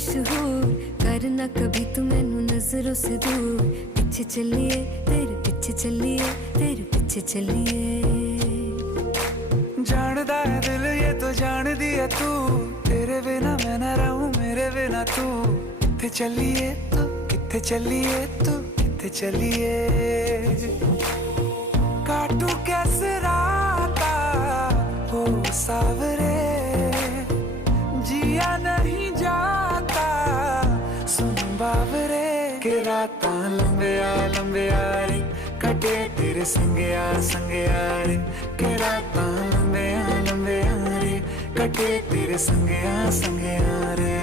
मशहूर, करना कभी तू मैनू नजरों से दूर। पीछे चलिए तेरे पीछे चलिए, तेरे पीछे चलिए। जानदा है दिल ये तो जान दिया तू, तेरे बिना मैं ना रहूं मेरे बिना तू। किथे चलिए तू, किथे चलिए तू, किथे चलिए। काटू कैसे राता हो सावरे, जिया नहीं जाता सुन बावरे। के राता लंबिया लंबिया रे, कटे तेरे संगया संगया रे। के राता लंबिया लंबिया रे, कटे तेरे संगया संगया रे।